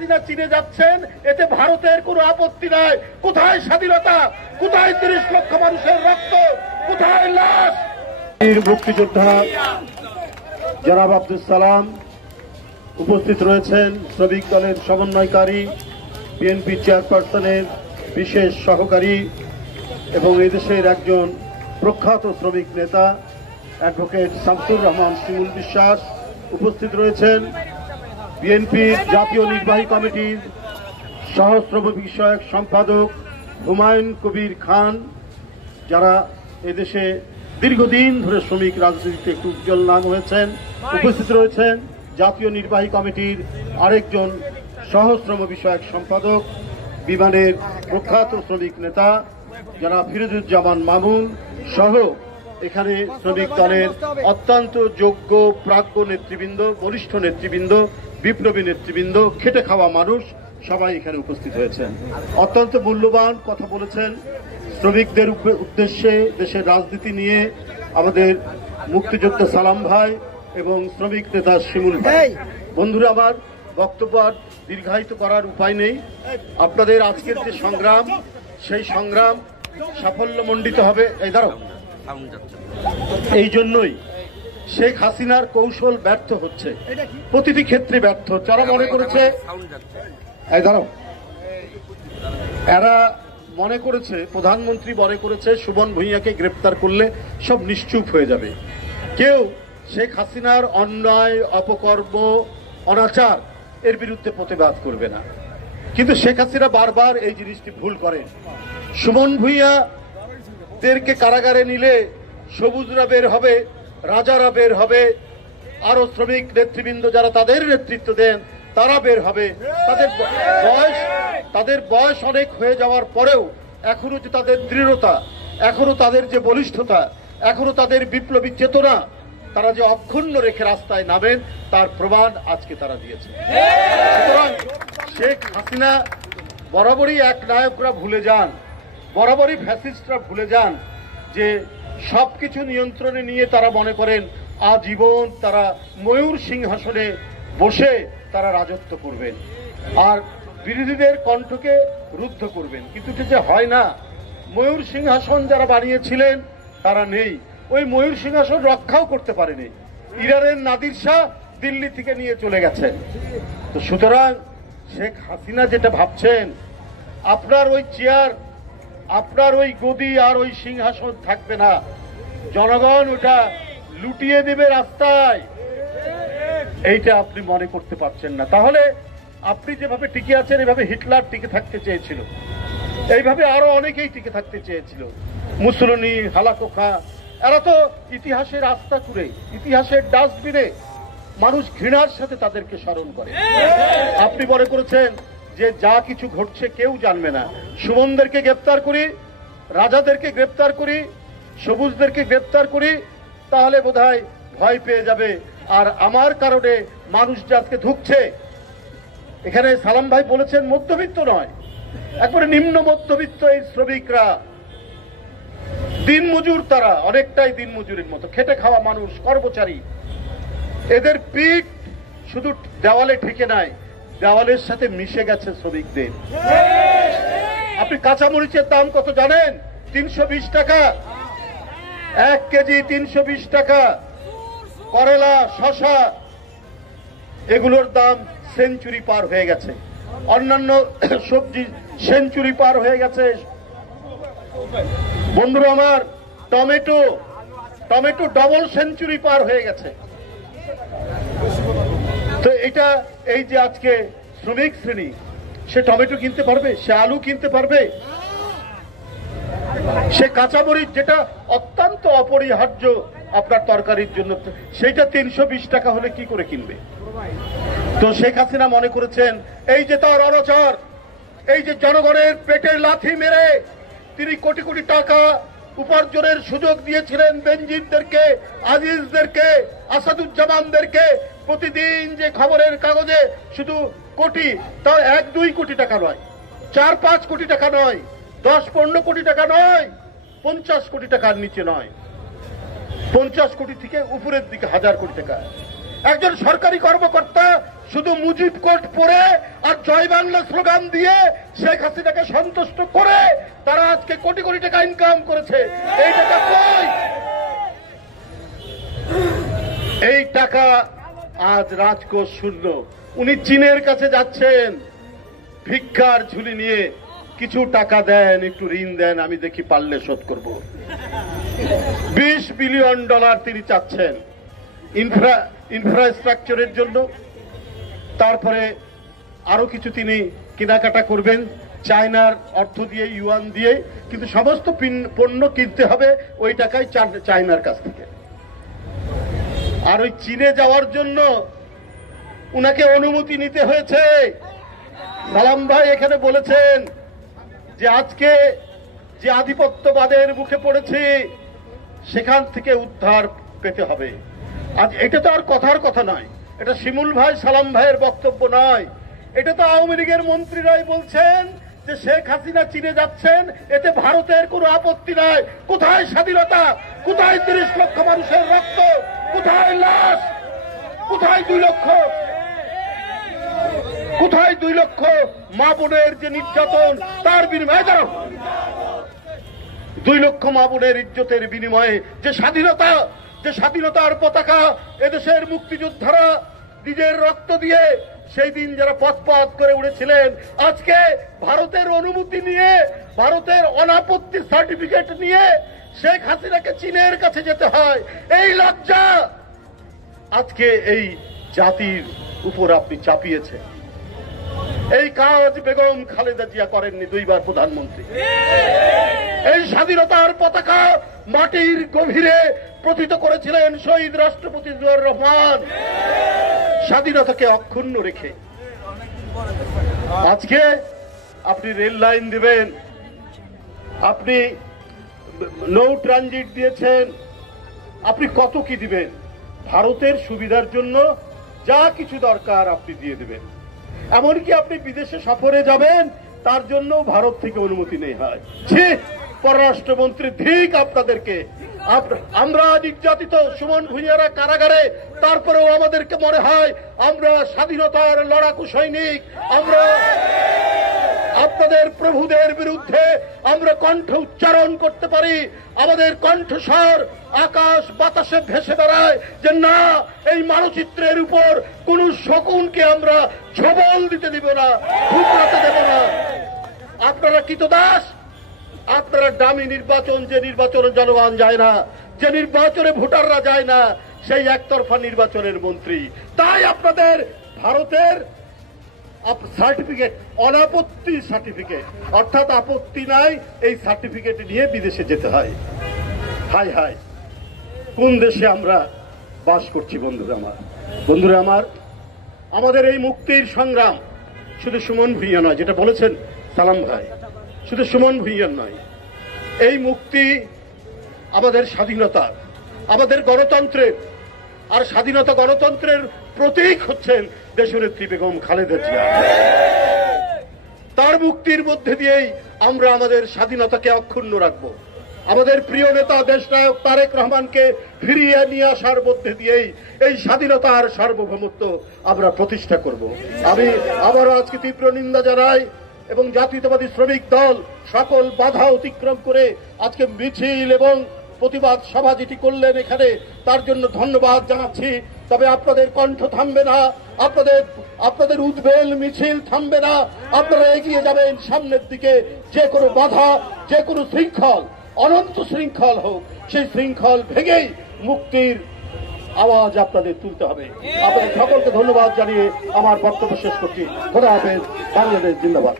হাসিনা চীনে যাচ্ছেন, এতে ভারতের কোনো আপত্তি নাই। কোথায় স্বাধীনতা? কোথায় ৩০ লক্ষ মানুষের রক্ত? কোথায় লাশ? মুক্তিযোদ্ধা জনাব আব্দুল সালাম উপস্থিত রয়েছেন, শ্রমিক দলের সমন্বয়কারী, বিএনপি চেয়ারপারসনের বিশেষ সহকারী এবং এদেশের একজন প্রখ্যাত শ্রমিক নেতা অ্যাডভোকেট শামসুর রহমান শিমুল বিশ্বাস উপস্থিত রয়েছেন, বিএনপির জাতীয় নির্বাহী কমিটির সহশ্রম বিষয়ক সম্পাদক হুমায়ুন কবির খান, যারা এদেশে দীর্ঘদিন ধরে শ্রমিক রাজনীতিতে একটু উজ্জ্বল নাম হয়েছেন, উপস্থিত রয়েছেন জাতীয় নির্বাহী কমিটির আরেকজন সহশ্রম বিষয়ক সম্পাদক, বিমানের প্রখ্যাত শ্রমিক নেতা যারা ফিরোজুজ্জামান মামুন সহ এখানে শ্রমিক দলের অত্যন্ত যোগ্য প্রাজ্ঞ নেতৃবৃন্দ, বরিষ্ঠ নেতৃবৃন্দ, বিপ্লবী নেতৃবৃন্দ, খেটে খাওয়া মানুষ সবাই এখানে উপস্থিত হয়েছেন। অত্যন্ত মূল্যবান কথা বলেছেন শ্রমিকদের উদ্দেশ্যে, দেশের রাজনীতি নিয়ে আমাদের মুক্তিযোদ্ধা সালাম ভাই এবং শ্রমিক নেতা শিমুল ভাই। বন্ধুরা, আমার বক্তব্য আর দীর্ঘায়িত করার উপায় নেই। আপনাদের আজকের যে সংগ্রাম, সেই সংগ্রাম সাফল্যমণ্ডিত হবে। এই জন্যই শেখ হাসিনার কৌশল ব্যর্থ হচ্ছে, প্রতিটি ক্ষেত্রে ব্যর্থ হচ্ছে। এরা মনে করেছে এরা মনে করেছে প্রধানমন্ত্রী মনে করেছে সুমন ভূঁইয়াকে গ্রেপ্তার করলে সব নিশ্চুপ হয়ে যাবে, কেউ শেখ হাসিনার অন্যায়, অপকর্ম, অনাচার এর বিরুদ্ধে প্রতিবাদ করবে না। কিন্তু শেখ হাসিনা বারবার এই জিনিসটি ভুল করেন। সুমন ভূঁইয়াদেরকে কারাগারে নিলে সবুজরা বের হবে, রাজারা বের হবে, আরো শ্রমিক নেতৃবৃন্দ যারা তাদের নেতৃত্ব দেন তারা বের হবে। তাদের বয়স অনেক হয়ে যাওয়ার পরেও এখনো যে তাদের দৃঢ়তা, এখনো তাদের যে বলিষ্ঠতা, এখনো তাদের বিপ্লবী চেতনা তারা যে অক্ষুণ্ণ রেখে রাস্তায় নামেন, তার প্রমাণ আজকে তারা দিয়েছে। সুতরাং শেখ হাসিনা বরাবরই এক নায়করা ভুলে যান, বরাবরই ফ্যাসিস্টরা ভুলে যান যে সবকিছু নিয়ন্ত্রণে নিয়ে তারা মনে করেন আজীবন তারা ময়ূর সিংহাসনে বসে তারা রাজত্ব করবেন আর বিরোধীদের কণ্ঠকে রুদ্ধ করবেন। কিন্তু এটা যে হয় না। ময়ূর সিংহাসন যারা বানিয়েছিলেন তারা নেই, ওই ময়ূর সিংহাসন রক্ষাও করতে পারেনি। ইরানের নাদির শাহ দিল্লি থেকে নিয়ে চলে গেছেন। তো সুতরাং শেখ হাসিনা যেটা ভাবছেন, আপনার ওই চেয়ার, আপনার ওই গদি আর ওই সিংহাসন থাকবে না, জনগণ ওটা লুটিয়ে দেবে রাস্তায়, এইটা আপনি মনে করতে পারছেন না। তাহলে আপনি যেভাবে টিকে আছেন, এভাবে হিটলার টিকে থাকতে চেয়েছিল, এইভাবে আরো অনেকেই টিকে থাকতে চেয়েছিল। মুসলিনী, হালাকোখা, এরা তো ইতিহাসের আস্থা করে, ইতিহাসের ডাস্টবিনে মানুষ ঘৃণার সাথে তাদেরকে স্মরণ করে। আপনি মনে করেছেন যে যা কিছু ঘটছে কেউ জানবে না। সুমনদেরকে গ্রেপ্তার করি, রাজাদেরকে গ্রেপ্তার করি, সবুজদেরকে গ্রেপ্তার করি, তাহলে বোধহয় ভয় পেয়ে যাবে। আর আমার কারণে মানুষ যে আজকে ধুঁকছে, এখানে সালাম ভাই বলেছেন মধ্যবিত্ত নয়, একবারে নিম্ন মধ্যবিত্ত এই শ্রমিকরা, দিনমজুর, তারা অনেকটাই দিনমজুরের মতো খেটে খাওয়া মানুষ, কর্মচারী, এদের পিঠ শুধু দেওয়ালে ঠেকে নাই, দেওয়ালের সাথে মিশে গেছে শ্রমিকদের। আপনি কাঁচামরিচের দাম কত জানেন? 320 টাকা 1 কেজি, 320 টাকা। করলা, শশা, এগুলোর দাম সেঞ্চুরি পার হয়ে গেছে। অন্যান্য সবজি সেঞ্চুরি পার হয়ে গেছে। বন্ধুরা আমার, টমেটো ডবল সেঞ্চুরি পার হয়ে গেছে। তো এটা, এই যে আজকে শ্রমিক শ্রেণী, সে টমেটো কিনতে পারবে, সে আলু কিনতে পারবে, সে কাঁচামরিচ যেটা অত্যন্ত অপরিহার্য আপনার তরকারির জন্য, সেটা 320 টাকা হলে কি করে কিনবে? তো শেখ হাসিনা মনে করেছেন এই যে তার অনাচার, এই যে জনগণের পেটের লাথি মেরে তিনি কোটি কোটি টাকা উপার্জনের সুযোগ দিয়েছিলেন বেনজিরদেরকে, আজিজদেরকে, আসাদুজ্জামানদেরকে। প্রতিদিন যে খবরের কাগজে শুধু কোটি, তাও 1-2 কোটি টাকা নয়, 4-5 কোটি টাকা নয়, 10-15 কোটি টাকা নয়, 50 কোটি টাকার নিচে নয়, 50 কোটি থেকে উপরের দিকে 1000 কোটি টাকা। একজন সরকারি কর্মকর্তা শুধু মুজিব কোট পরে আর জয় বাংলা স্লোগান দিয়ে শেখ হাসিনাকে সন্তুষ্ট করে তারা আজকে কোটি কোটি টাকা ইনকাম করেছে। এই টাকা কই? এই টাকা আজ রাজকোষ শূন্য। উনি চীনের কাছে যাচ্ছেন ভিক্ষার ঝুলি নিয়ে, কিছু টাকা দেন, একটু ঋণ দেন, আমি দেখি পারলে শোধ করব। $20 বিলিয়ন তিনি চাচ্ছেন ইনফ্রাস্ট্রাকচারের জন্য। তারপরে আরো কিছু তিনি কেনাকাটা করবেন চায়নার অর্থ দিয়ে, ইউয়ান দিয়ে, কিন্তু সমস্ত পণ্য কিনতে হবে ওই টাকায় চায়নার কাছ থেকে। আর ওই চীনে যাওয়ার জন্য উনাকে অনুমতি নিতে হয়েছে। সালাম ভাই এখানে বলেছেন যে আজকে যে আধিপত্যবাদের মুখে পড়েছে সেখান থেকে উদ্ধার পেতে হবে। আজ এটা তো আর কথার কথা নয়, এটা শিমুল ভাই সালাম ভাইয়ের বক্তব্য নয়, এটা তো আওয়ামী লীগের মন্ত্রীরাই বলছেন যে শেখ হাসিনা চীনে যাচ্ছেন, এতে ভারতের কোনো আপত্তি নাই। কোথায় স্বাধীনতা? কোথায় 30 লক্ষ মানুষের রক্ত? কোথায় লাশ? কোথায় 2 লক্ষ? কোথায় 2 লক্ষ মা বোনের যে নির্যাতন, তার বিনিময়ে দাও 2 লক্ষ মা বোনের ইজ্জতের বিনিময়ে যে স্বাধীনতা, যে স্বাধীনতার পতাকা এদেশের মুক্তিযোদ্ধারা নিজের রক্ত দিয়ে সেই দিন যারা পথ করে উড়েছিলেন, আজকে ভারতের অনুমতি নিয়ে, ভারতের অনাপত্তি সার্টিফিকেট নিয়ে শেখ হাসিনাকে চীনের কাছে যেতে হয়। এই লজ্জা আজকে এই জাতির উপর আপনি চাপিয়েছেন। এই কাজ বেগম খালেদা জিয়া করেননি, 2 বার প্রধানমন্ত্রী। এই স্বাধীনতার পতাকা মাটির গভীরে প্রথিত করেছিলেন শহীদ রাষ্ট্রপতি জিয়াউর রহমান। স্বাধীনতাকে অক্ষুণ্ণ রেখে আজকে আপনি রেল লাইন দিবেন, আপনি নৌ ট্রানজিট দিয়েছেন, আপনি কত কি দিবেন? ভারতের সুবিধার জন্য যা কিছু দরকার আপনি দিয়ে দিবেন। এমনকি আপনি বিদেশে সফরে যাবেন, তার জন্য ভারত থেকে অনুমতি নেই হয়। পররাষ্ট্রমন্ত্রী ঠিক আপনাদেরকে। আমরা নির্যাতিত, সুমন ভুঁইয়ারা কারাগারে, তারপরেও আমাদেরকে মনে হয় আমরা স্বাধীনতার লড়াকু সৈনিক। আমরা আপনাদের প্রভুদের বিরুদ্ধে আমরা কণ্ঠ উচ্চারণ করতে পারি। আমাদের কণ্ঠস্বর আকাশ বাতাসে ভেসে বেড়ায় যে না, এই মানচিত্রের উপর কোন শকুনকে আমরা ছবল দিতে দিব না, ঠুকরাতে দেব না। আপনারা কৃতদাস, আপনারা দামি নির্বাচন, যে নির্বাচনে জনগণ যায় না, যে নির্বাচনে ভোটাররা যায় না, সেই একতরফা নির্বাচনের মন্ত্রী। তাই আপনাদের ভারতের সার্টিফিকেট, অনাপত্তি সার্টিফিকেট, অর্থাৎ আপত্তি নাই, এই সার্টিফিকেট নিয়ে বিদেশে যেতে হয়। হাই হাই, কোন দেশে আমরা বাস করছি? বন্ধুরা আমার, আমাদের এই মুক্তির সংগ্রাম শুধু সুমন ভুঁইয়া নয়, যেটা বলেছেন সালাম ভাই, শুধু সুমন ভুঁইয়ার নয়। এই মুক্তি আমাদের স্বাধীনতা, আমাদের গণতন্ত্রের। আর স্বাধীনতা গণতন্ত্রের প্রতীক হচ্ছেন দেশনেত্রী বেগম খালেদা জিয়া। তার মুক্তির মধ্যে দিয়েই আমরা আমাদের স্বাধীনতাকে অক্ষুণ্ণ রাখব। আমাদের প্রিয় নেতা দেশনায়ক তারেক রহমানকে ফিরিয়ে নিয়ে আসার মধ্যে দিয়েই এই স্বাধীনতার সার্বভৌমত্ব আমরা প্রতিষ্ঠা করব। আমি আবারও আজকে তীব্র নিন্দা জানাই এবং জাতীয়তাবাদী শ্রমিক দল সকল বাধা অতিক্রম করে আজকে মিছিল এবং প্রতিবাদ সভা যেটি করলেন এখানে, তার জন্য ধন্যবাদ জানাচ্ছি। তবে আপনাদের কণ্ঠ থামবে না, আপনাদের উদ্বেল মিছিল থামবে না। আপনারা এগিয়ে যাবেন সামনের দিকে। যে কোনো বাধা, যে কোনো শৃঙ্খল, অনন্ত শৃঙ্খল হোক, সেই শৃঙ্খল ভেঙেই মুক্তির আওয়াজ আপনাদের তুলতে হবে। আপনাদের সকলকে ধন্যবাদ জানিয়ে আমার বক্তব্য শেষ করছি। খোদা হাফেজ। বাংলাদেশ জিন্দাবাদ।